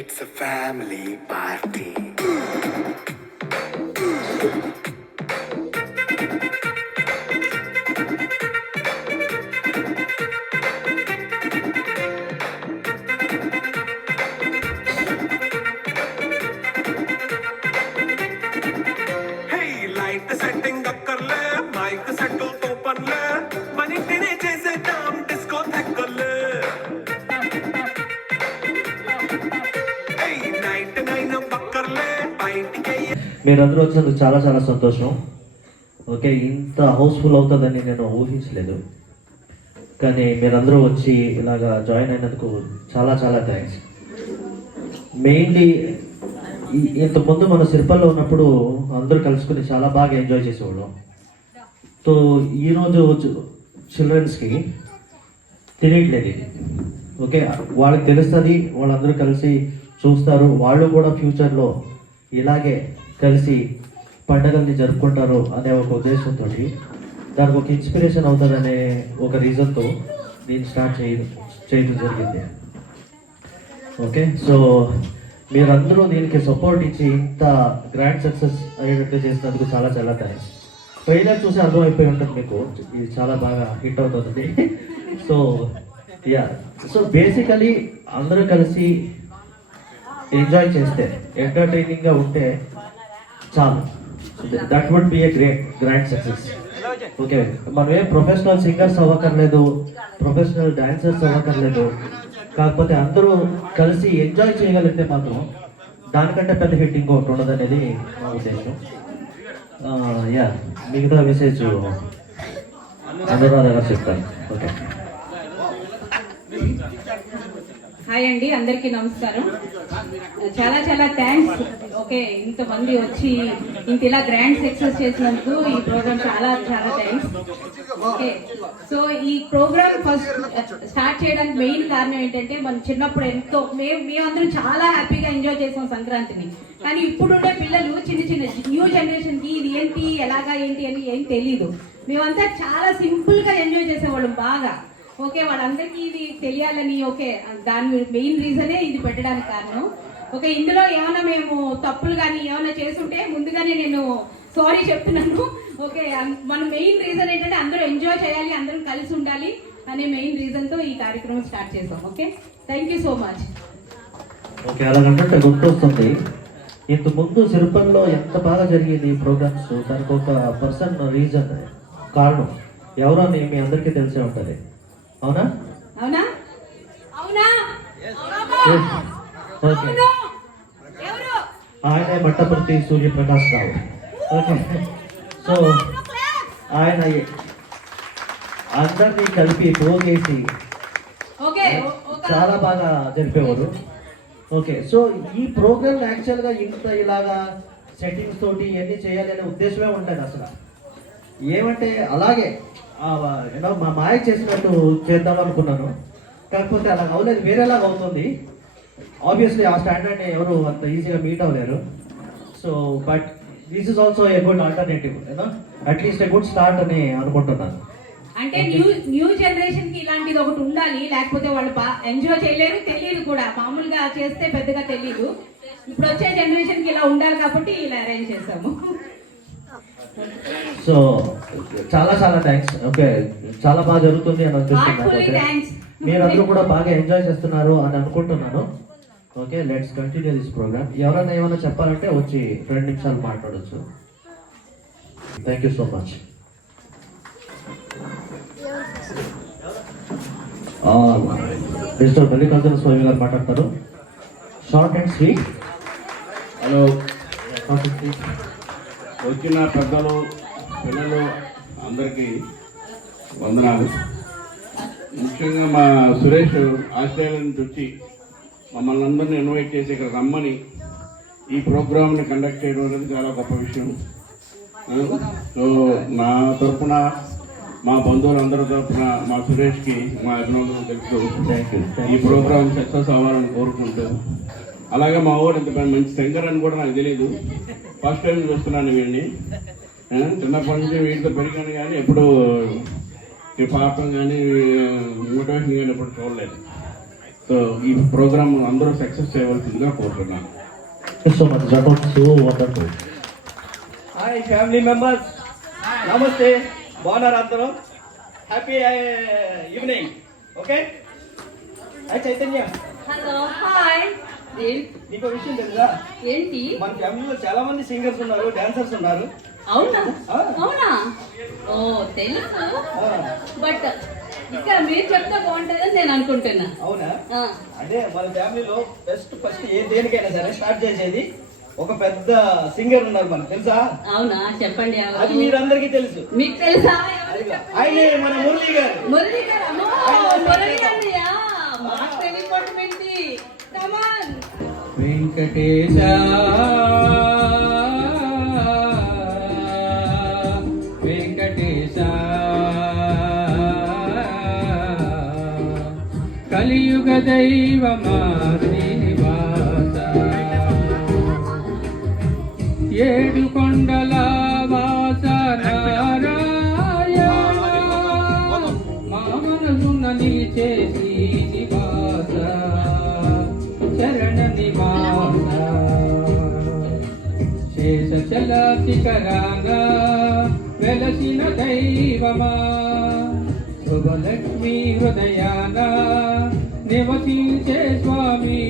It's a family party. Hey, light setting akkarle, mic settle openle, money tine chese dam disco thakkarle. Hey, 99 bakkarle, బయటికి మీరందరూ వచ్చినందుకు చాలా చాలా సంతోషం. Okay, ఇంత హౌస్ఫుల్ అవుతుందని నేను ఊహించలేదు, కానీ మీరందరూ వచ్చి ఇలాగా జాయిన్ అయినందుకు చాలా చాలా థ్యాంక్స్. మెయిన్లీ ఇంతకుముందు మన సిరిపల్లో ఉన్నప్పుడు అందరూ కలుసుకుని చాలా బాగా ఎంజాయ్ చేసేవాళ్ళం. సో ఈరోజు చిల్డ్రన్స్కి తెలియట్లేదు ఇది. ఓకే, వాళ్ళకి తెలుస్తుంది, వాళ్ళందరూ కలిసి చూస్తారు, వాళ్ళు కూడా ఫ్యూచర్లో ఇలాగే కలిసి పండుగల్ని జరుపుకుంటారు అనే ఒక ఉద్దేశంతో, దానికి ఒక ఇన్స్పిరేషన్ అవుతుందనే ఒక రీజన్తో నేను స్టార్ట్ చేయడం జరిగింది. ఓకే, సో మీరందరూ దీనికి సపోర్ట్ ఇచ్చి ఇంత గ్రాండ్ సక్సెస్ అయ్యేటట్టు చేసినందుకు చాలా చాలా థ్యాంక్స్. ట్రైలర్ చూసి అర్థమైపోయి ఉంటుంది మీకు, ఇది చాలా బాగా హిట్ అవుతుంది. సో యా, సో బేసికలీ అందరూ కలిసి ఎంజాయ్ చేస్తే, ఎంటర్టైనింగ్గా ఉంటే చాలు, that would be a grand success. Okay, మనం ఏం ప్రొఫెషనల్ సింగర్స్ అవ్వకర్లేదు, ప్రొఫెషనల్ డాన్సర్స్ అవ్వకర్లేదు, కాకపోతే అందరూ కలిసి ఎంజాయ్ చేయగలిగితే మాత్రం దానికంటే పెద్ద హిట్ ఇంకొకటి ఉండదు అనేది మా ఉద్దేశం. యా, మిగతా మెసేజ్ అనురాధ గారు చెప్తాను. ఓకే, హాయ్ అండి, అందరికీ నమస్కారం. చాలా చాలా థ్యాంక్స్. ఓకే, ఇంతమంది వచ్చి ఇంత ఇలా గ్రాండ్ సక్సెస్ చేసినందుకు ఈ ప్రోగ్రామ్ చాలా చాలా థ్యాంక్స్. ఓకే, సో ఈ ప్రోగ్రామ్ ఫస్ట్ స్టార్ట్ చేయడానికి మెయిన్ కారణం ఏంటంటే, మనం చిన్నప్పుడు ఎంతో మేమందరం చాలా హ్యాపీగా ఎంజాయ్ చేసాం సంక్రాంతిని. కానీ ఇప్పుడుండే పిల్లలు చిన్న చిన్న న్యూ జనరేషన్ కి ఇది ఏంటి, ఎలాగా ఏంటి అని ఏం తెలీదు. మేమంతా చాలా సింపుల్ గా ఎంజాయ్ చేసేవాళ్ళం బాగా. ఓకే, వాళ్ళందరికీ ఇది తెలియాలని, ఓకే, దాని మెయిన్ రీజనే ఇది పెట్టడానికి కారణం. ఓకే, ఇందులో ఏమైనా మేము తప్పులు కానీ ఏమైనా చేస్తుంటే ముందుగానే నేను సారీ చెప్తున్నాను. ఓకే, మన మెయిన్ రీజన్ ఏంటంటే అందరూ ఎంజాయ్ చేయాలి, అందరం కలిసి ఉండాలి అనే మెయిన్ రీజన్తో ఈ కార్యక్రమం స్టార్ట్ చేసాం. Okay, thank you so much. Okay, అలాగంటే గుర్తొస్తుంది, ఇంతకుముందు సిరిపల్లో ఎంత బాగా జరిగేది ప్రోగ్రామ్స్, దానికి ఒక పర్సన్ రీజన్ కారణం ఎవరో అని మీ అందరికీ తెలిసే ఉంటుంది. అవునా అవునా అవునా? ఓకే, ఆయనే మట్టపర్తి సూర్యప్రకాష్ రావు. ఓకే, సో ఆయన అందరినీ కలిపి పోగేసి చాలా బాగా జరిపేవారు. ఓకే, సో ఈ ప్రోగ్రామ్ యాక్చువల్గా ఇంత ఇలాగా సెట్టింగ్స్ తోటి ఇవన్నీ చేయాలి అనే ఉద్దేశమే ఉండదు అసలు. ఏమంటే అలాగే ఏదో మా మాయ చేసినట్టు చేద్దాం అనుకున్నాను, కాకపోతే అలా అవ్వలేదు, వేరేలాగా అవుతుంది. ఆబ్వియస్లీ ఆ స్టాండర్డ్ని ఎవరు అంత ఈజీగా మీట్ అవ్వలేరు. So but this is also a good alternative, you know, at least a good start అని అనుకుంటున్నాను. అంటే న్యూ జనరేషన్ కి ఇలాంటిది ఒకటి ఉండాలి, లేకపోతే వాళ్ళు ఎంజాయ్ చేయలేరు, తెలియదు కూడా. మామూలుగా చేస్తే పెద్దగా తెలియదు. ఇప్పుడు వచ్చే జనరేషన్ కి ఇలా ఉండాలి కాబట్టి ఇలా అరేంజ్ చేసాము. సో చాలా చాలా థ్యాంక్స్. ఓకే, చాలా బాగా జరుగుతుంది అని అనిపిస్తుంది. మీరందరూ కూడా బాగా ఎంజాయ్ చేస్తున్నారు అని అనుకుంటున్నాను. Okay, let's continue this programme. ఎవరైనా ఏమైనా చెప్పాలంటే వచ్చి 2 నిమిషాలు మాట్లాడచ్చు. Thank you so much. Mister Mallikarjuna Swamy గారు మాట్లాడతారు. Short and sweet. హలో, వచ్చిన పెద్దలు, పిల్లలు అందరికీ వందనాలు. ముఖ్యంగా మా సురేష్ ఆస్ట్రేలియా నుంచి వచ్చి మమ్మల్ని అందరినీ ఇన్వైట్ చేసి ఇక్కడ రమ్మని ఈ ప్రోగ్రామ్ని కండక్ట్ చేయడం అనేది చాలా గొప్ప విషయం. సో నా తరఫున, మా బంధువులందరి తరఫున మా సురేష్కి మా అభినందనలు తెలుపుతూ ఈ ప్రోగ్రామ్ సక్సెస్ అవ్వాలని కోరుకుంటూ, అలాగే మా ఊరు ఇంత మంచి సింగర్ అని కూడా నాకు తెలియదు, ఫస్ట్ టైం చూస్తున్నాను వీడిని. చిన్నప్పటి నుంచి వీటితో పెరిగాను, కానీ ఎప్పుడు పాపం కానీ మోటివేషన్ కానీ ఎప్పుడు చూడలేదు. సో ఈ ప్రోగ్రామ్ అందరూ సక్సెస్ చేయవలసిందిగా కోరుతున్నాను. So much, that was so wonderful. Hi family members, నమస్తే, బాగున్నారు అందరూ? Happy evening. Okay, hi Chaitanya, hello, hi. నీకు విషయం తెలుసా? ఏంటి? మన ఫ్యామిలీలో చాలా మంది సింగర్స్ ఉన్నారు, డాన్సర్స్ ఉన్నారు. అవునా? ఆ. అవునా? ఓ తెలుసు, ఆ, బట్ ఇక్కడ మీరు చెప్తే బాగుంటుందని నేను అనుకుంటున్నా. అవునా? ఆ, అదే మన ఫ్యామిలీలో ఫస్ట్ ఏ దేనికైనా సరే స్టార్ట్ చేసేది ఒక పెద్ద సింగర్ ఉన్నారు మనకు, తెలుసా? అవునా? చెప్పండి. ఎవరు? అది మీరందరికీ తెలుసు. మీకు తెలుసా? అదిగా, ఆయనే మన మురళి గారు. మురళి గారు. అమ్మో, మురళి గారియా? మాకు తెలియకపోవటం ఏంటి? Come on. వెంకటేశ వెంకటేశ కలియుగ దైవమా శ్రీనివాస ఏడు కొండల వాస నారాయణ మా మనసున్న నిలిచే శ్రీనివాస శరణ నివాస శేషచల శిఖరాన వెలసిన దైవమా శుభలక్ష్మీ హృదయాన నివసించే స్వామి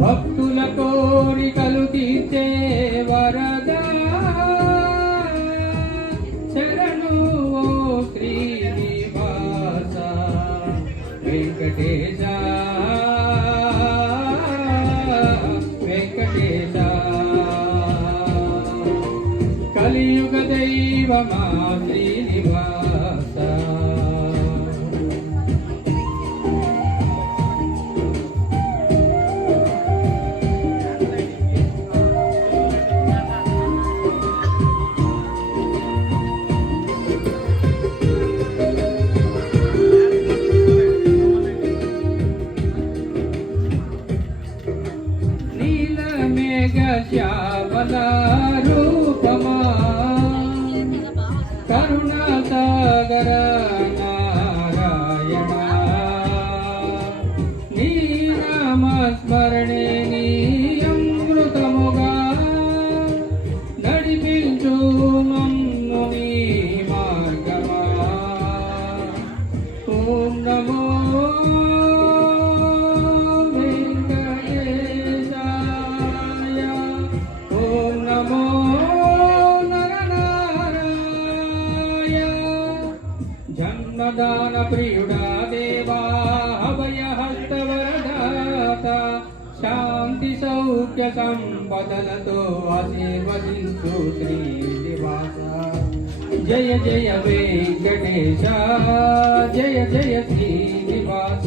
భక్తుల కోరికలు తీర్చే వరదా శరణు ఓ శ్రీనివాస వెంకటేశ వెంకటేశ కలియుగ దైవమా శ్రీనివాస శ్యామల రూపమా కరుణా సాగర నారాయణ నీ నామ స్మరణే నీ అమృతముగా నడిపించు మమ్ము నీ మార్గమా ఓం నమో జన్మదాన ప్రియుడా దేవా అభయ హస్తవరదాత శాంతి సౌఖ్య సంపదలతో ఆశీర్వదించు శ్రీనివాస జయ జయ వెంకటేశ జయ జయ శ్రీనివాస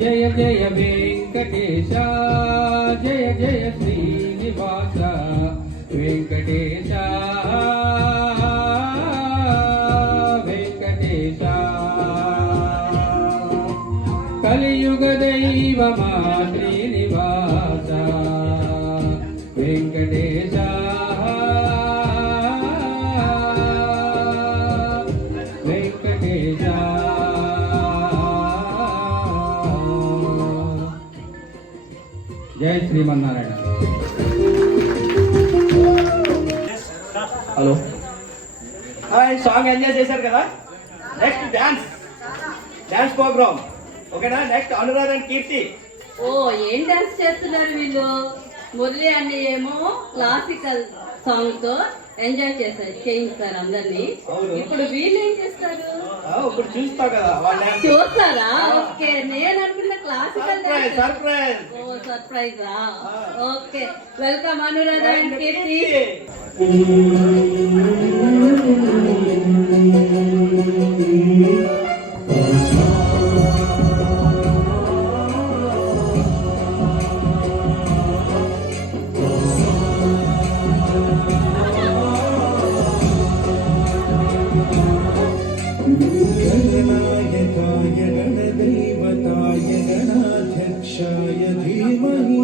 జయ జయ వెంకటేశ జయ జయ శ్రీనివాస వెంకటేశ కలియుగ దైవమా శ్రీనివాస వెంకటేశ వెంకటేశ జై Srimannarayana. Hello, hi. Song enjoy చేశారు కదా? Next dance programme. ఓకేనా? Next Anuradha and Keerthi. ఓ, ఏం డాన్స్ చేస్తున్నారు వీళ్ళు? మురళి అన్ని ఏమో క్లాసికల్ సాంగ్ తో ఎంజాయ్ చేయిస్తారు అందరినీ. అవును. ఇప్పుడు వీళ్ళు ఏం చేస్తారు? ఇప్పుడు చూస్తా కదా వాళ్ళ చూస్తారా? ఓకే, నేను అనుకున్న క్లాసికల్ డాన్స్. సర్ప్రైజ్. ఓ, సర్ప్రైజా? Okay, welcome Anuradha and Keerthi. गणनायकाय गणदैवताय गणाध्यक्षाय धीमहि